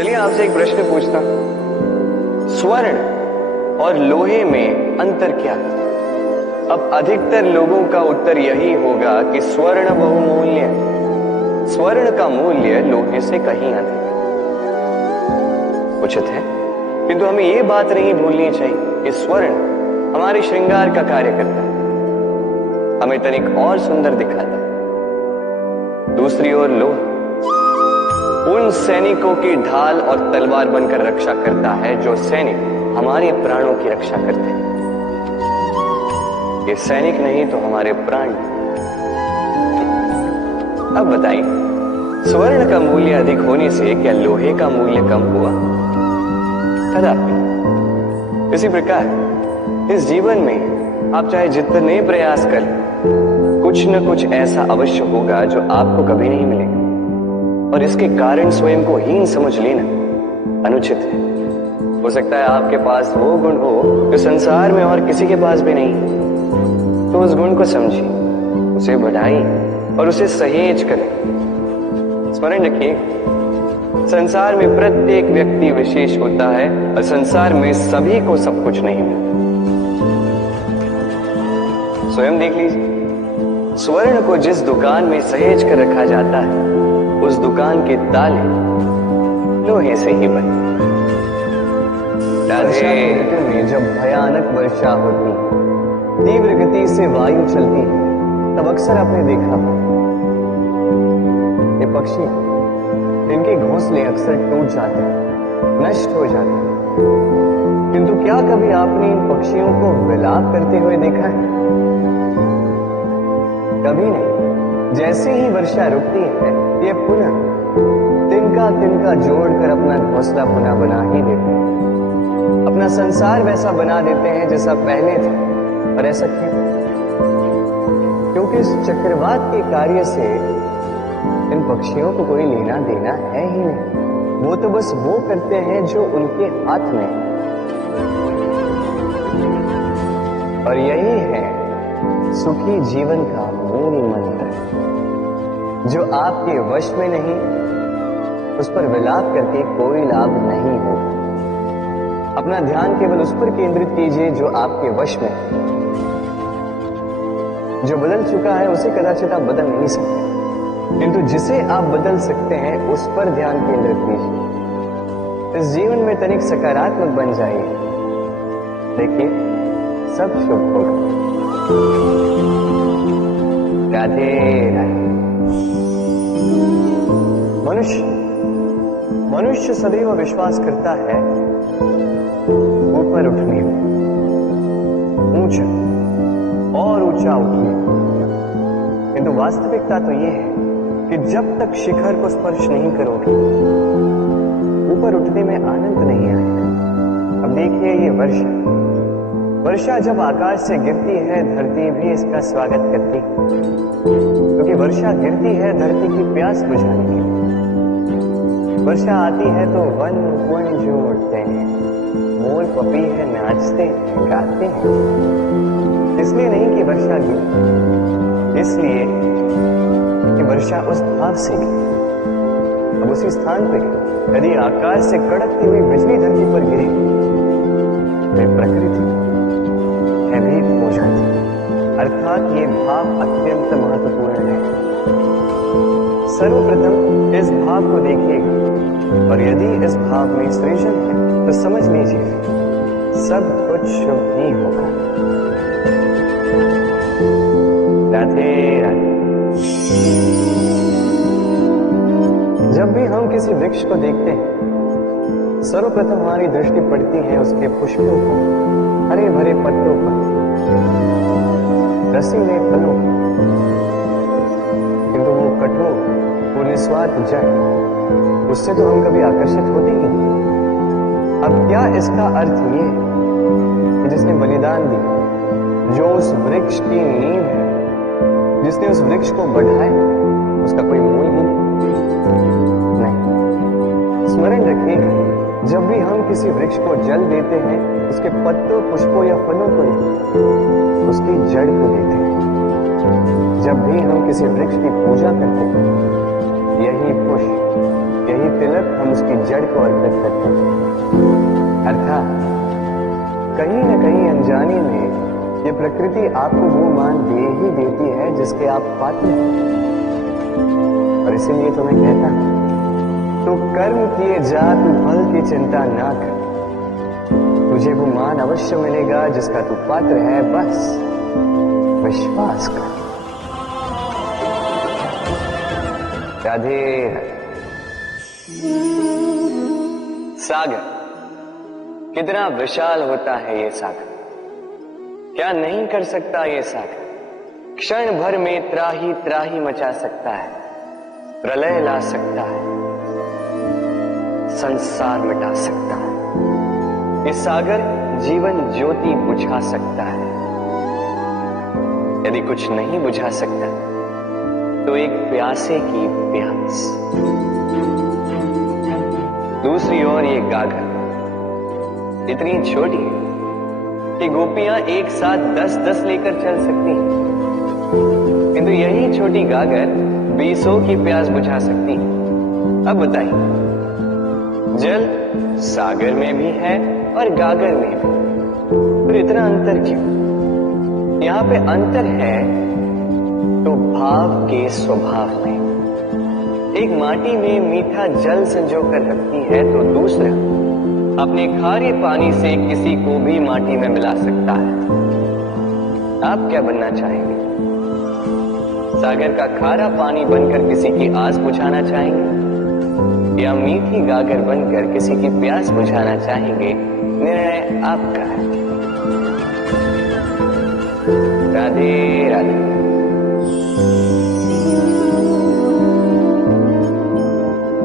चलिए आपसे एक प्रश्न पूछता हूं, स्वर्ण और लोहे में अंतर क्या है? अब अधिकतर लोगों का उत्तर यही होगा कि स्वर्ण बहुमूल्य है। स्वर्ण का मूल्य लोहे से कहीं अधिक उचित है, किंतु हमें यह बात नहीं भूलनी चाहिए कि स्वर्ण हमारे श्रृंगार का कार्य करता है, हमें तनिक और सुंदर दिखाता है। दूसरी ओर लोहा उन सैनिकों की ढाल और तलवार बनकर रक्षा करता है जो सैनिक हमारे प्राणों की रक्षा करते हैं। ये सैनिक नहीं तो हमारे प्राण। अब बताइए, स्वर्ण का मूल्य अधिक होने से क्या लोहे का मूल्य कम हुआ? कदापि। इसी प्रकार इस जीवन में आप चाहे जितने प्रयास कर लें, कुछ न कुछ ऐसा अवश्य होगा जो आपको कभी नहीं मिलेगा, और इसके कारण स्वयं को हीन समझ लेना अनुचित है। हो सकता है आपके पास वो गुण हो जो संसार में और किसी के पास भी नहीं, तो उस गुण को समझिए, उसे बढ़ाइए और उसे सहेज करें। स्मरण रखिए, संसार में प्रत्येक व्यक्ति विशेष होता है और संसार में सभी को सब कुछ नहीं मिलता। स्वयं देख लीजिए, स्वर्ण को जिस दुकान में सहेज कर रखा जाता है, उस दुकान के ताले लोहे से ही बने। वर्षा के ऋतु में जब भयानक वर्षा होती, तीव्र गति से वायु चलती, तब अक्सर आपने देखा ये पक्षी, इनके घोंसले अक्सर टूट जाते हैं, नष्ट हो जाते हैं। किंतु क्या कभी आपने इन पक्षियों को विलाप करते हुए देखा है? कभी नहीं। जैसे ही वर्षा रुकती है, ये पुनः तिनका तिनका जोड़कर अपना घोंसला पुनः बना ही देते हैं, अपना संसार वैसा बना देते हैं जैसा पहले था। और ऐसा क्यों? क्योंकि इस चक्रवात के कार्य से इन पक्षियों को कोई लेना देना है ही नहीं। वो तो बस वो करते हैं जो उनके हाथ में, और यही है सुखी जीवन का मूल मंत्र। जो आपके वश में नहीं, उस पर विलाप करके कोई लाभ नहीं होगा। अपना ध्यान केवल उस पर केंद्रित कीजिए जो आपके वश में है। जो बदल चुका है उसे कदाचित आप बदल नहीं सकते, किंतु जिसे आप बदल सकते हैं उस पर ध्यान केंद्रित कीजिए। इस जीवन में तनिक सकारात्मक बन जाइए, देखिए सब शुभ होगा। राधे राधे। मनुष्य सदैव विश्वास करता है ऊपर उठने में, ऊंचा और ऊंचा उठने, किंतु वास्तविकता तो यह है कि जब तक शिखर को स्पर्श नहीं करोगे, ऊपर उठने में आनंद नहीं आएगा। अब देखिए, ये वर्षा जब आकाश से गिरती है, धरती भी इसका स्वागत करती है, क्योंकि वर्षा गिरती है धरती की प्यास बुझाने के लिए। वर्षा आती है तो वन वृक्ष उड़ते हैं, मोर पपीहे नाचते हैं, गाते हैं। इसलिए नहीं कि वर्षा गिरी, इसलिए कि वर्षा उस भाव से गिरी। अब उसी स्थान पर यदि आकाश से कड़कती हुई बिजली धरती पर गिरे, तो प्रकृति भयभीत हो जाती है। अर्थात ये भाव अत्यंत महत्वपूर्ण है। सर्वप्रथम इस भाव को देखिएगा, और यदि इस भाव में सृजन है तो समझ लीजिए सब कुछ शुभ ही होगा। राधे राधे। जब भी हम किसी वृक्ष को देखते हैं, सर्वप्रथम हमारी दृष्टि पड़ती है उसके पुष्पों पर, हरे भरे पत्तों पर, रसीले फलों, किंतु वो कठोर, वो निस्वार्थ जड़, उससे तो हम कभी आकर्षित होते ही नहीं। अब क्या इसका अर्थ ये कि जिसने बलिदान दिया, जो उस वृक्ष की नींव है, जिसने उस वृक्ष को बढ़ाया, उसका कोई मूल ही नहीं? स्मरण रखिए, जब भी हम किसी वृक्ष को जल देते हैं, उसके पत्तों, पुष्पों या फलों को नहीं, उसकी जड़ को देते हैं। जब भी हम किसी वृक्ष की पूजा करते हैं, यही पुष्प, यही वही तिलक हम उसकी जड़ को अर्पित करते हैं। अर्थात कहीं न कहीं अनजाने में ये प्रकृति आपको वो मान दे ही देती है जिसके आप पात्र हैं। और इसीलिए तो मैं कहता हूं, तो कर्म किए जा, तू फल की चिंता ना कर। तुझे वो मान अवश्य मिलेगा जिसका तू पात्र है, बस विश्वास कर। राधे राधे। सागर कितना विशाल होता है ये सागर, क्या नहीं कर सकता ये सागर। क्षण भर में त्राही त्राही मचा सकता है, प्रलय ला सकता है, संसार मिटा सकता है। ये सागर जीवन ज्योति बुझा सकता है। यदि कुछ नहीं बुझा सकता तो एक प्यासे की प्यास। दूसरी ओर ये गागर इतनी छोटी है कि गोपियां एक साथ 10-10 लेकर चल सकती हैं, किंतु यही छोटी गागर 20 की प्यास बुझा सकती है। अब बताइए, जल सागर में भी है और गागर में भी, फिर इतना अंतर क्यों? यहां पे अंतर है तो भाव के स्वभाव में। एक माटी में मीठा जल संजो कर रखती है तो दूसरा अपने खारे पानी से किसी को भी माटी में मिला सकता है। आप क्या बनना चाहेंगे? सागर का खारा पानी बनकर किसी की आस बुझाना चाहेंगे या मीठी गागर बनकर किसी की प्यास बुझाना चाहेंगे? निर्णय आपका है। राधे राधे।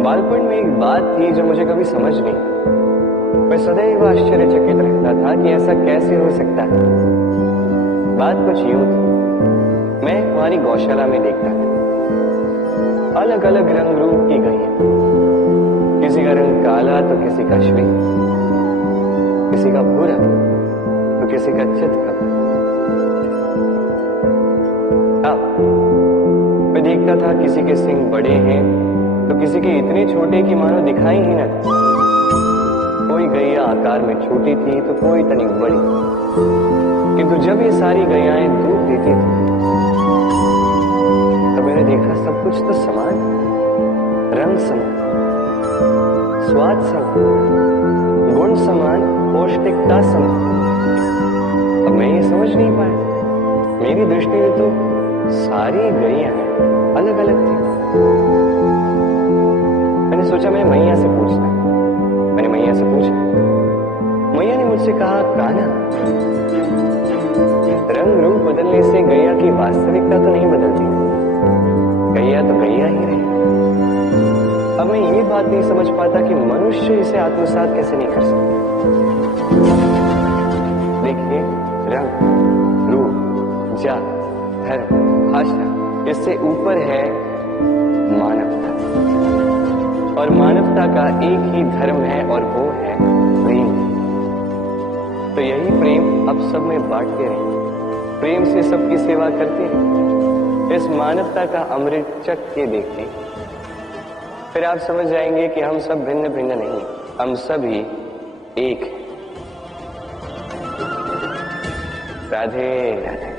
बालपन में एक बात थी जो मुझे कभी समझ नहीं। मैं सदैव आश्चर्यचकित रहता था कि ऐसा कैसे हो सकता है। बात कुछ यूं थी, मैं हमारी गौशाला में देखता था अलग अलग रंग रूप की गईयां। किसी का रंग काला तो किसी का श्वेत, किसी का भूरा तो किसी का चितकबरा। अब मैं देखता था किसी के सिंग बड़े हैं तो किसी के इतने छोटे कि मानो दिखाई ही न दे। कोई गैया आकार में छोटी थी तो कोई तनिक बड़ी, किंतु जब ये सारी गैयाएं दूध देती थी तो मैंने देखा सब कुछ तो समान, रंग समान, स्वाद समान, गुण समान, पौष्टिकता समान। अब मैं ये समझ नहीं पाया, मेरी दृष्टि में तो सारी गैयां अलग अलग थी। मैंने सोचा मैं मैया से पूछता। मैंने मैया से पूछा, मैया ने मुझसे कहा, कान्हा, रंग रूप बदलने से गैया की वास्तविकता तो नहीं बदलती, गैया तो गैया ही रही। अब मैं ये बात नहीं समझ पाता कि मनुष्य इसे आत्मसात कैसे नहीं कर सकता। देखिए, रंग, रूप, जात, धर्म, भाषा, इससे ऊपर है मानवता। और मानवता का एक ही धर्म है और वो है प्रेम। तो यही प्रेम अब सब में बांटते रहे, प्रेम से सबकी सेवा करते हैं। इस मानवता का अमृत चख के देखें, फिर आप समझ जाएंगे कि हम सब भिन्न भिन्न नहीं, हम सभी एक हैं। राधे राधे।